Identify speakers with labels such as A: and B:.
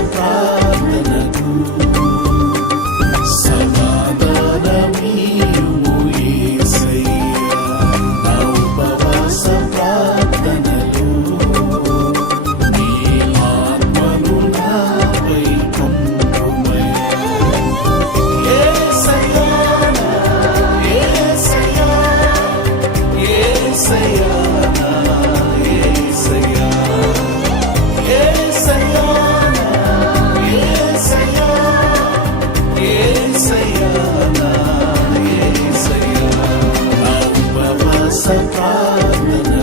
A: surprise. సప్రార్థన